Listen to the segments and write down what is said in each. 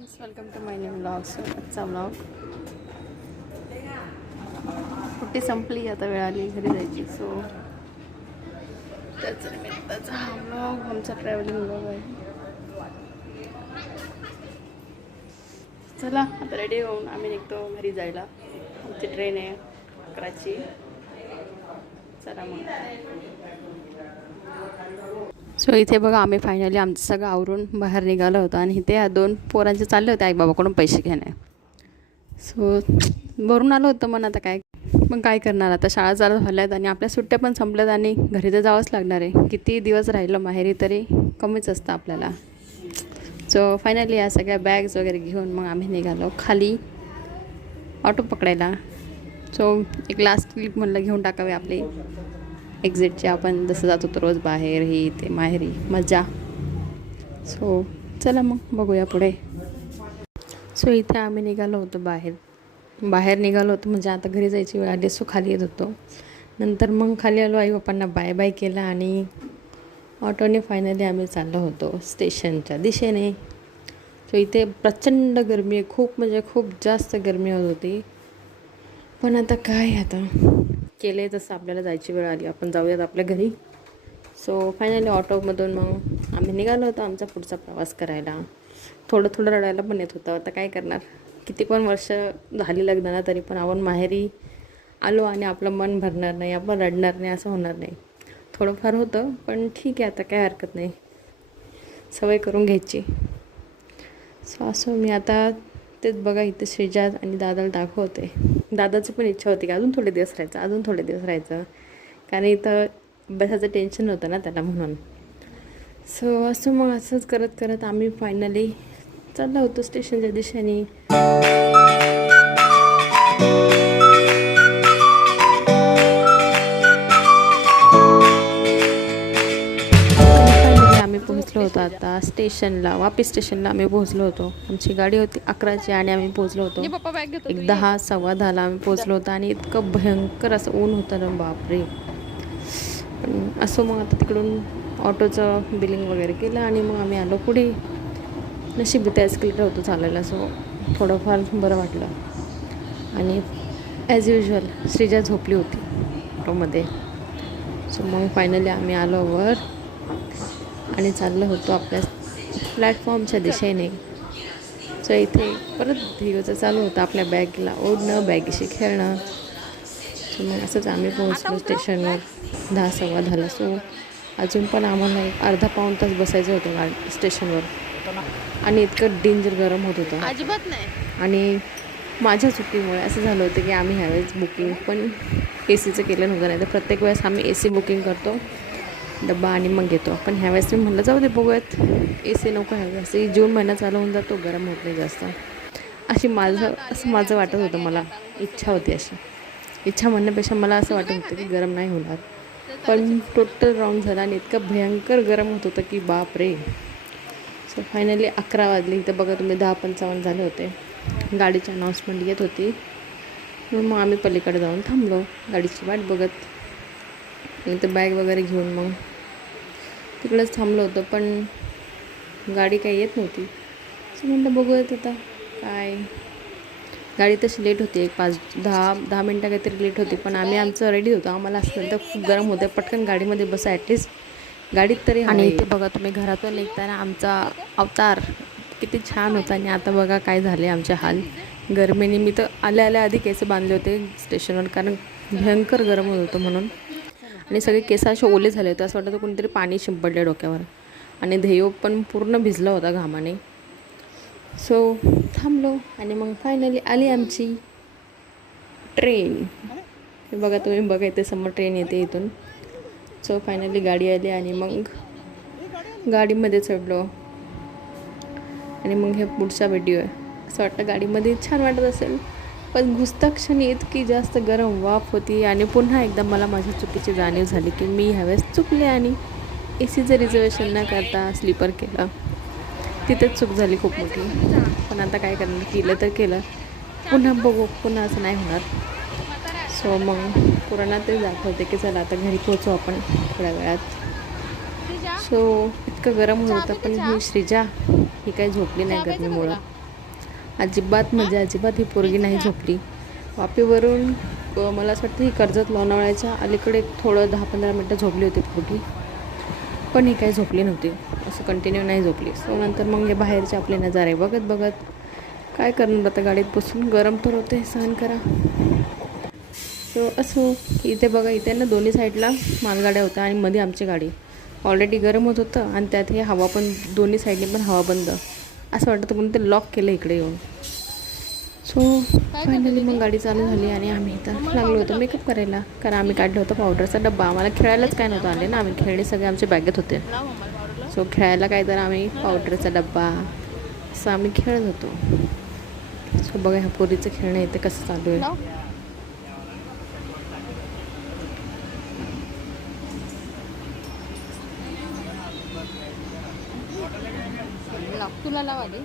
Friends, welcome to my new vlog. So आजचा vlog सुट्टी संपली, आता वेळ आली घरी जायची. सो त्याच निमित्ताचा हा व्लॉग, आमचा ट्रॅव्हलिंग व्लॉग आहे. चला आता रेडी होऊन आम्ही निघतो घरी जायला. आमची ट्रेन आहे 11ची. चला मग. सो इथे बघा, आम्ही फायनली आमचं सगळं आवरून बाहेर निघालो होतो आणि इथे या दोन पोरांचे चालले होते आई बाबाकडून पैसे घेणे. सो भरून आलो होतं मन. आता काय करणार, आता शाळा चालू झाल्यात आणि आपल्या सुट्ट्या पण संपल्यात आणि घरी तर जावंच लागणार आहे. किती दिवस राहिलं माहेरी तरी कमीच असतं आपल्याला. सो फायनली या सगळ्या बॅग्स वगैरे घेऊन मग आम्ही निघालो खाली ऑटो पकडायला. सो एक लास्ट क्लिप म्हणलं घेऊन टाकावे आपली एक्झिटची. आपण जसं जात होतो रोज बाहेर, ही ते माहेरी मजा. सो चला मग बघूया पुढे. सो इथे आम्ही निघालो होतो बाहेर निघालो होतो म्हणजे आता घरी जायची वेळ आली. सो खाली येत होतो. नंतर मग खाली आलो, आई बापांना बाय बाय केला आणि ऑटोने फायनली आम्ही चाललो होतो स्टेशनच्या दिशेने. सो इथे प्रचंड गरमी आहे, खूप म्हणजे खूप जास्त गरमी होत होती. पण आता काय, आता केले तसं आपल्याला जायची वेळ आली, आपण जाऊयात आपल्या घरी. सो फायनली ऑटोमधून मग आम्ही निघालो होतो आमचा पुढचा प्रवास करायला. थोडं रडायला पण येत होतं. आता काय करणार, किती पण वर्ष झाली लग्नाला तरी पण आपण माहेरी आलो आणि आपलं मन भरणार नाही, आपण रडणार नाही असं होणार नाही. थोडंफार होतं पण ठीक आहे, आता काय हरकत नाही, सवय करून घ्यायची. सो असं मी आता तेच बघा इथे श्रीजा आणि दादाला दाखवते. दादाची पण इच्छा होती की अजून थोडे दिवस राहायचं, कारण इथं अभ्यासाचं टेन्शन होतं ना त्याला, म्हणून. सो असं मग असंच करत आम्ही फायनली चाललो होतो स्टेशनच्या दिशेने. आम्ही पोहोचलो होतो आता स्टेशनला, वापी स्टेशनला आम्ही पोहोचलो होतो. आमची गाडी होती 11ची आणि आम्ही पोहोचलो होतो एक 10 सव्वा 10ला आम्ही पोहोचलो होतो. आणि इतकं भयंकर असं ऊन होतं ना, बापरे. पण असं मग आता तिकडून ऑटोचं बिलिंग वगैरे केलं आणि मग आम्ही आलो पुढे. नशीब इथे एस्केलेटर होतं चालायला, सो थोडंफार बरं वाटलं. आणि ॲज युजल श्रीजा झोपली होती ऑटोमध्ये. सो मग फायनली आम्ही आलो वर आणि चाललो होतो आपल्या प्लॅटफॉर्मच्या दिशेने. सो इथे परत धिगोचं चालू होतं, आपल्या बॅगला ओढणं, बॅगीशी खेळणं. सो मग असंच आम्ही पोहोचलो स्टेशनवर 10 सव्वा 10ला. सो अजून पण आम्हाला एक अर्धा पाऊण तास बसायचं होतं स्टेशनवर. आणि इतकं डेंजर गरम होत होतं अजिबात नाही. आणि माझ्या चुकीमुळे असं झालं होतं की आम्ही ह्यावेळेस बुकिंग पण AC केलं नव्हतं. नाही तर प्रत्येक वेळेस आम्ही AC बुकिंग करतो डब्बा आणि मग येतो. पण ह्यावेळेस मी म्हटलं जाऊ दे, बघूयात AC नको ह्यावेळेस. जून महिना चालू होऊन जातो, गरम होत नाही जास्त, असं माझं वाटत होतं. मला इच्छा होती, अशी इच्छा म्हणण्यापेक्षा मला असं वाटत होतं की गरम नाही होणार. पण टोटल रॉंग झाला आणि इतकं भयंकर गरम होत होतं की बाप रे. सो फायनली 11 वाजले. इथं बघा तुम्ही 10:55 झाले होते. गाडीची अनाऊन्समेंट येत होती. मग आम्ही पलीकडे जाऊन थांबलो गाडीची वाट बघत. आणि ते बॅग वगैरे घेऊन मग तिकडेच थांबलो होतो. पण गाडी काही येत नव्हती. सो म्हटलं बघूयात आता काय. गाडी तशी लेट होती, एक 5-10 मिनटं काहीतरी लेट होती. पण आम्ही आमचं रेडी होतो. आम्हाला असं नंतर खूप गरम होतं, पटकन गाडीमध्ये बसा ॲटलिस्ट गाडीत तरी. आणि इथे बघा तुम्ही घरातून निघताना आमचा अवतार किती छान होता. आणि आता बघा काय झाले आमचे हाल गरमीने. मी तर आल्या आधी केस बांधले होते स्टेशनवर, कारण भयंकर गरम होत होतं म्हणून. आणि सगळे केस असे ओले झाले होते, असं वाटतं कोणीतरी पाणी शिंपडले डोक्यावर. आणि ध्येय पण पूर्ण भिजला होता घामाने. सो थांबलो आणि मग फायनली आली आमची ट्रेन. बघा तुम्ही, बघा इथे समोर ट्रेन येते इथून. सो फायनली गाडी आली आणि मग गाडीमध्ये चढलो. आणि मग हे पुढचा व्हिडिओ आहे. असं वाटतं गाडीमध्ये छान वाटत असेल, पण घुसता क्षणी इतकी जास्त गरम वाफ होती. आणि पुन्हा एकदा मला माझ्या चुकीची जाणीव झाली की मी ह्यावेळेस चुकले आणि ACचं रिझर्वेशन न करता स्लीपर केलं. तिथेच चूक झाली खूप मोठी. पण आता काय करणार, केलं तर केलं, पुन्हा बघू, पुन्हा असं नाही होणार. सो मग पुराणा ते दाखवते की चला आता घरी पोहोचू आपण थोड्या वेळात. सो इतकं गरम होत होतं, पण ही श्रीजा ही काही झोपली नाही गरमीमुळं. अजिबात म्हणजे अजिबात ही पोरगी नाही झोपली. वापीवरून मला असं वाटतं ही कर्जत लोणावळ्याच्या अलीकडे थोडं 10-15 मिनटं झोपली होती पोरगी, पण ही काही झोपली नव्हती, असं कंटिन्यू नाही झोपली. सो नंतर मग हे बाहेरचे आपले नजारे बघत बघत काय करणार आता, गाडीत बसून गरम तर होते, सहन करा. सो असो, इथे बघा, इथे ना दोन्ही साईडला मालगाड्या होत्या आणि मध्ये आमची गाडी. ऑलरेडी गरम होत होतं आणि त्यात हे हवा पण, दोन्ही साईडने पण हवा बंद, असं वाटतं कोणी ते लॉक केलं इकडे येऊन. सो फायनली मग गाडी चालू झाली आणि आम्ही इथं लागलो होतो मेकअप करायला, कारण आम्ही काढलं होतं पावडरचा डब्बा. आम्हाला खेळायलाच काय नव्हतं आले ना, आम्ही खेळणे सगळे आमच्या बॅगेत होते. सो खेळायला काय तर आम्ही पावडरचा डब्बा असं आम्ही खेळत होतो. सो बघा ह्या पोरीचं खेळणं इथे कसं चालू आहे. तुला लावा दे.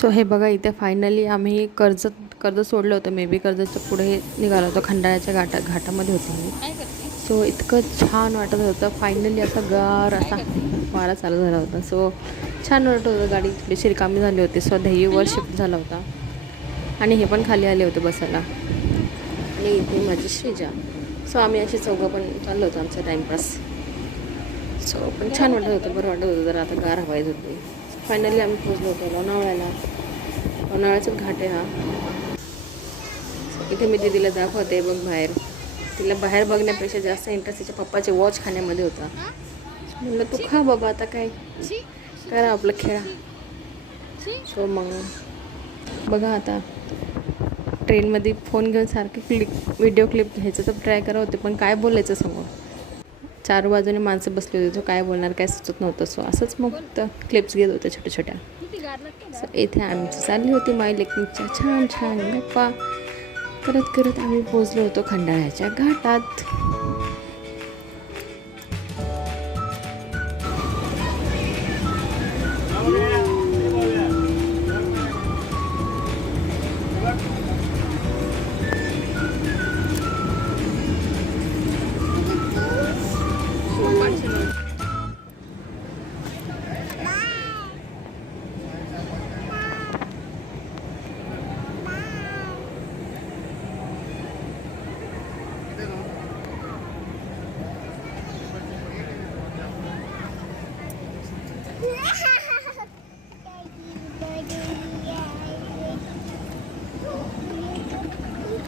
सो हे बघा, इथे फायनली आम्ही कर्जत सोडलं होतं. मे बी कर्जतच्या पुढे निघालो होतो, खंडाळ्याच्या घाटामध्ये होते मी. सो इतकं छान वाटत होतं. फायनली असा गार असा वारा चालू झाला होता. सो छान वाटत होतं. गाडी थोडीशी रिकामी झाली होती. सो दहिवर शिफ्ट झाला होता आणि हे पण खाली आले होते बसायला. आणि इथे माझी श्रीजा. सो आम्ही अशी चौघं पण चाललो होतो आमचा टाईमपास. सो पण छान वाटत होतं, बरं वाटत होतं. जरा आता गार हवा येत होती. फायनली आम्ही पोचलो होतो लोणावळ्याला. लोणावळ्याचाच घाट आहे हा. इथे मी दीदीला दाखवते बघ बाहेर. तिला बाहेर बघण्यापेक्षा जास्त इंटरेस्ट तिच्या पप्पाचे वॉच खाण्यामध्ये होता. म्हणलं तू खा बाबा, आता काय करा आपलं, खेळा. सो मग बघा, आता ट्रेनमध्ये फोन घेऊन सारखे व्हिडिओ क्लिप घ्यायचं तर ट्राय करा होते, पण काय बोलायचं समोर 4 बाजूने माणसं बसली होती. जो काय बोलणार काय सुचत नव्हतं. सो असंच मग क्लिप्स घेत होत्या छोट्या छोट्या. सो इथे आमची चालली होती माय लेकिंगच्या छान छान गप्पा करत करत आम्ही पोचलो होतो खंडाळ्याच्या घाटात.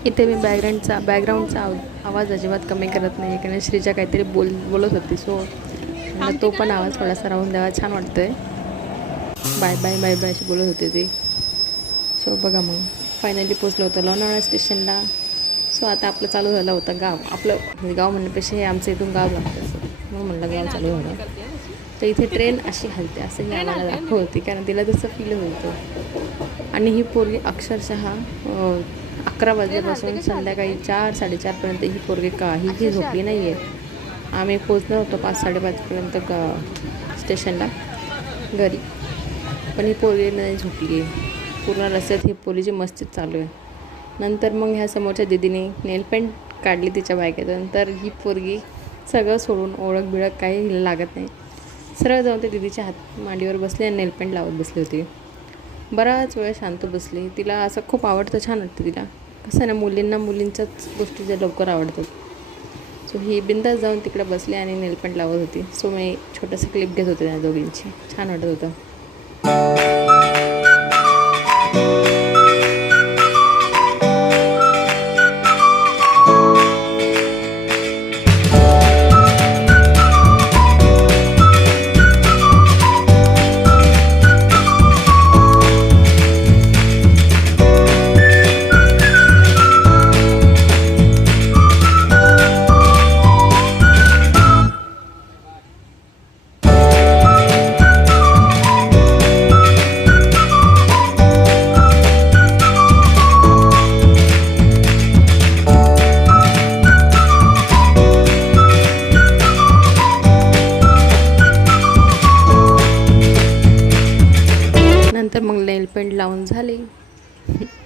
इथे मी बॅकग्राऊंडचा आवाज अजिबात कमी करत नाही, कारण श्रीजा काहीतरी बोलत होती. सो मला तो पण आवाज थोडासा राहून द्यावा, छान वाटतं आहे. बाय बाय बाय बाय अशी बोलत होती ती. सो बघा, मग फायनली पोचलो होतं लोणावळा स्टेशनला. सो आता आपलं चालू झालं होतं गाव. आपलं म्हणजे गाव म्हणण्यापेक्षा हे आमचं इथून गाव लागतं, असं मग म्हणलं गाव चालू झालं. तर इथे ट्रेन अशी हलते असंही आम्हाला दाखवत होती, कारण तिला तसं फील होतं. आणि ही पोरगी अक्षरशः 11 वाजल्यापासून संध्याकाळी 4-4:30पर्यंत ही पोरगी काहीही झोपली नाही आहे. आम्ही पोचलो होतो 5-5:30पर्यंत स्टेशनला घरी, पण ही पोरगी नाही झोपली आहे. पूर्ण रस्त्यात ही पोरीची मस्तीच चालू आहे. नंतर मग ह्या समोरच्या दीदीने नेल पेंट काढली तिच्या बायकेतून. तर ही पोरगी सगळं सोडून, ओळख बिळख काही हिला लागत नाही, सरळ जाऊन ते दीदीच्या मांडीवर बसली आणि नेल पेंट लावत बसली होती. बराच वेळ शांत बसली. तिला असं खूप आवडतं, छान वाटतं तिला. कसं ना, मुलींच्याच गोष्टी ज्या लवकर आवडतात. सो ही बिंदास जाऊन तिकडे बसली आणि नेल पेंट लावत होती. सो मी छोटंसं क्लिप घेत होते त्या दोघींची, छान वाटत होतं.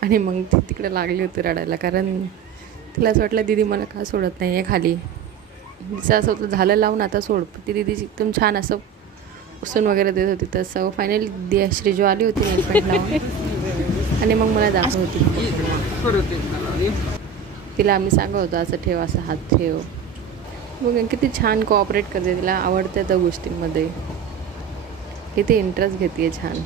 आणि मग ती तिकडे लागली होती रडायला, कारण तिला असं वाटलं दीदी मला का सोडत नाही आहे खाली. तिचं असं होतं झालं लावून आता सोड. ती दीदी एकदम छान असं पुसून वगैरे देत होती. तसं फायनली श्रीजू आली होती नेल पेंट लावून आणि मग मला दाखवत होती. तिला आम्ही सांगत होतो असं ठेव, असं हात ठेव. मग किती छान कोऑपरेट करते, तिला आवडते त्या गोष्टींमध्ये, किती इंटरेस्ट घेते छान.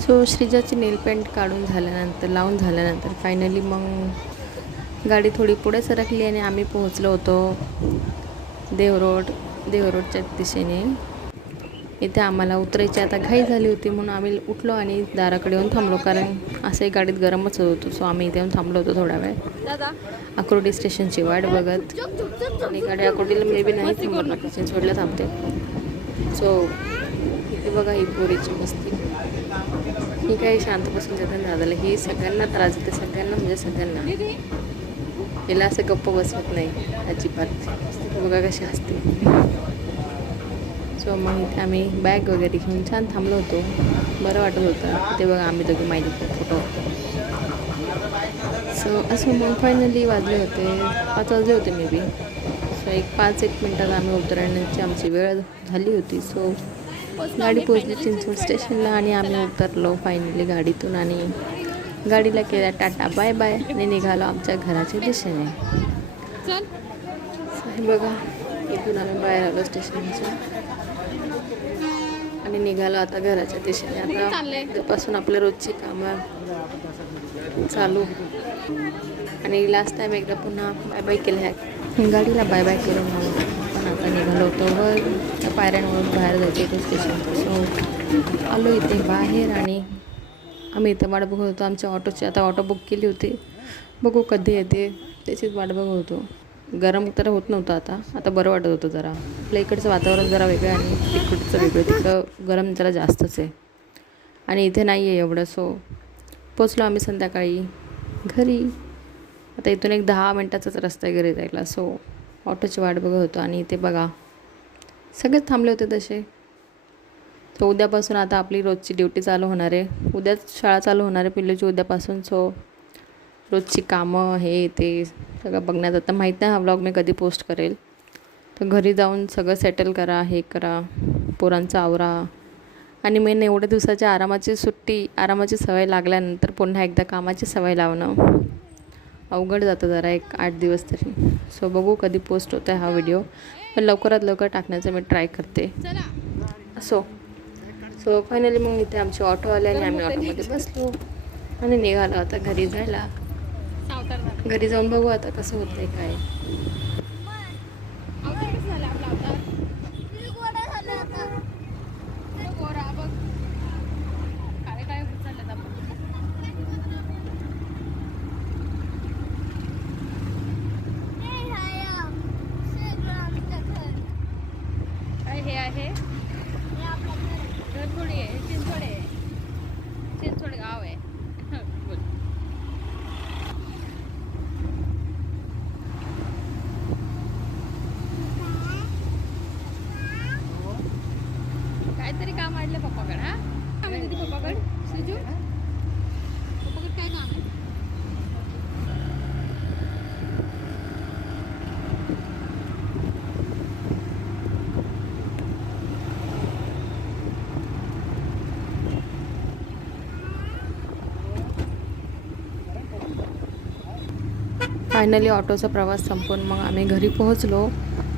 सो श्रीजाची नेल पेंट काढून झाल्यानंतर, लावून झाल्यानंतर फायनली मग गाडी थोडी पुढे सरकली आणि आम्ही पोहोचलो होतो देवरोडच्या दिशेने. इथे आम्हाला उतरायची आता घाई झाली होती, म्हणून आम्ही उठलो आणि दाराकडे येऊन थांबलो, कारण असंही गाडीत गरमच होत होतो. सो आम्ही इथे येऊन थांबलो होतो थोडा वेळ अक्रोडी स्टेशनची वाट बघत. आणि गाडी अक्रोडीला मे बी नाही थांबत, चिंचवडला थांबते. सो इथे बघा ही पोरीची मस्ती, ही काही शांत बसून देतात दादाला. ही सगळ्यांना त्रास देते, सगळ्यांना म्हणजे सगळ्यांना. हिला असं गप्प बसवत नाही अजिबात. बघा कशी असते. सो मग इथे आम्ही बॅग वगैरे घेऊन छान थांबलो होतो, बरं वाटत होतं. ते बघा आम्ही दोघे माहिती फोटो. सो असं मग फायनली वाजले होते 5 वाजले होते मे बी. सो 5-1 मिनटात आम्ही उतरण्याची आमची वेळ झाली होती. सो गाडी पोहोचली चिंचवड स्टेशनला आणि आम्ही उतरलो फायनली गाडीतून आणि गाडीला केला टाटा बाय बाय आणि निघालो आमच्या घराच्या दिशेने. हे बघा इथून आम्ही बाहेर आलो स्टेशनच्या आणि निघालो आता घराच्या दिशेने. आता उद्यापासून आपल्या रोजची कामं चालू. आणि लास्ट टाईम एकदा पुन्हा बाय बाय केलं ह्या गाडीला, बाय बाय केलं म्हणून आपण आता निघालो होतो वर त्या पायऱ्यांवरून बाहेर जायचं होतं स्टेशनचं. सो आलो इथे बाहेर आणि आम्ही इथं वाट बघत होतो आमच्या ऑटोची. आता ऑटो बुक केली होती, बघू कधी येते त्याचीच वाट बघत होतो. गरम तर होत नव्हतं, आता बरं वाटत होतं जरा. आपल्या इकडचं वातावरण जरा वेगळं आणि तिकडचं वेगळं, तिथं गरम जरा जास्तच आहे आणि इथे नाही आहे एवढं. सो पोचलो आम्ही संध्याकाळी घरी. आता इथून एक 10 मिनटाचाच रस्ता आहे घरी जायला. सो ऑटोची वाट बघत होतो आणि इथे बघा सगळेच थांबले होते तसे. सो उद्यापासून आता आपली रोजची ड्युटी चालू होणार आहे. उद्याच शाळा चालू होणार आहे पिल्लूची उद्यापासून. सो रोजची कामं हे ते सगळं बघण्यात. आता माहीत नाही हा व्लॉग मी कधी पोस्ट करेल. तर घरी जाऊन सगळं सेटल करा, हे करा, पोरांचा आवरा. आणि मेन एवढ्या दिवसाच्या आरामाची सवय लागल्यानंतर पुन्हा एकदा कामाची सवय लावणं अवघड जातं जरा 1-8 दिवस तरी. सो बघू कधी पोस्ट होतं आहे हा व्हिडिओ, पण लवकरात लवकर टाकण्याचं मी ट्राय करते. सो फायनली मग इथे आमचे ऑटो आले आणि आम्ही ऑटोमध्ये बसलो आणि निघालो आता घरी जायला. घरी जाऊन बघू आता कसं होतं आहे काय. हे आहे घर थोडी आहे, चिंचवड गाव आहे. काहीतरी काम आणलं पप्पाकडे. हा काम आहे तिथे पप्पाकडे. सुजू पप्पाकडे काय काम आहे? फायनली ऑटोचा प्रवास संपून मग आम्ही घरी पोहोचलो.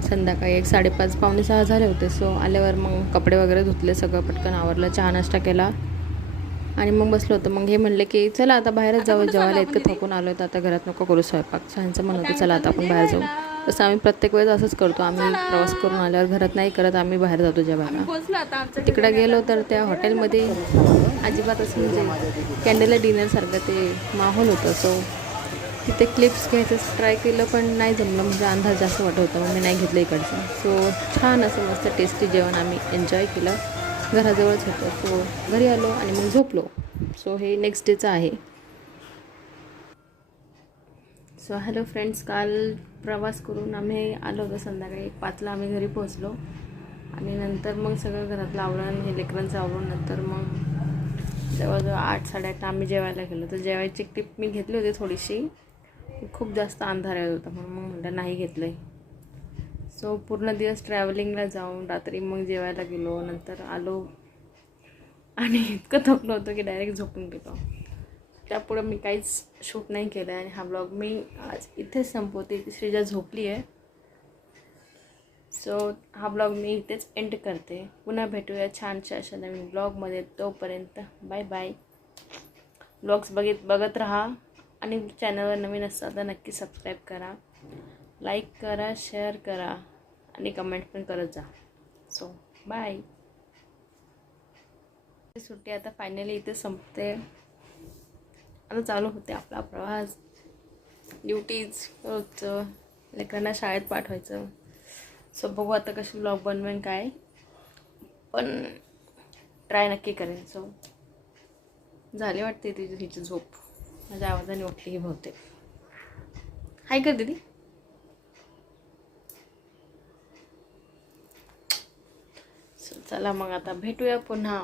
संध्याकाळी 5:30-5:45 झाले होते. सो आल्यावर मग कपडे वगैरे धुतले, सगळं पटकन आवरलं, चहा नाश्ता केला आणि मग बसलो होतो. मग हे म्हणले की चला आता बाहेरच जाऊ जेवायला, इतकं थकून आलो तर आता घरात नको करू स्वयंपाक. छानचं म्हणत होतं चला आता आपण बाहेर जाऊ. तसं आम्ही प्रत्येक वेळेस असंच करतो. आम्ही प्रवास करून आल्यावर घरात नाही करत, आम्ही बाहेर जातो जेवायला. तिकडे गेलो तर त्या हॉटेलमध्ये अजिबात असं म्हणजे कॅन्डल डिनरसारखं ते माहोल होतं. सो तिथे क्लिप्स घ्यायचं ट्राय केलं पण नाही जमलं, म्हणजे अंदाज जास्त वाटत होता, मग मी नाही घेतलं इकडचं. सो छान असं मस्त टेस्टी जेवण आम्ही एन्जॉय केलं, घराजवळच होतं. सो घरी आलो आणि मग झोपलो. सो हे नेक्स्ट डेचं आहे. सो हॅलो फ्रेंड्स, काल प्रवास करून आम्ही आलो होतो संध्याकाळी 5ला आम्ही घरी पोहोचलो. आणि नंतर मग सगळं घरातलं आवरून हे लेकरांचं आवरून नंतर मग जवळजवळ 8-8:30 आम्ही जेवायला गेलो. तर जेवायची टिप मी घेतली होती थोडीशी, खूप जास्त अंधार येत होता म्हणून मग म्हटलं नाही घेतलं आहे. सो पूर्ण दिवस ट्रॅव्हलिंगला जाऊन रात्री मग जेवायला गेलो. नंतर आलो आणि इतकं थकलो होतो की डायरेक्ट झोपून गेलो. त्यापुढं मी काहीच शूट नाही केलं आणि हा ब्लॉग मी आज इथेच संपवते. श्रीजा झोपली आहे. सो हा ब्लॉग मी इथेच एंड करते. पुन्हा भेटूया छानशा अशा नवीन ब्लॉगमध्ये. तोपर्यंत बाय बाय. ब्लॉग्स बघत राहा आणि चॅनलवर नवीन असाल तर नक्की सबस्क्राईब करा, लाईक करा, शेअर करा आणि कमेंट पण करत जा. So bye. सुट्टी आता फायनली इथे संपते. आता चालू होते आपला प्रवास, ड्युटीज, रोजचं लेकरांना शाळेत पाठवायचं. सो बघू आता कशी ब्लॉग बनवेन काय, पण ट्राय नक्की करेन. सो झाली वाटते तिची झोप. माझ्या आवाजाने वाटली की बहुतेक. हाय कर दीदी. सो चला मग आता भेटूया पुन्हा.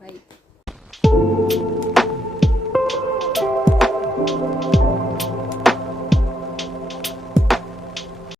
बाय.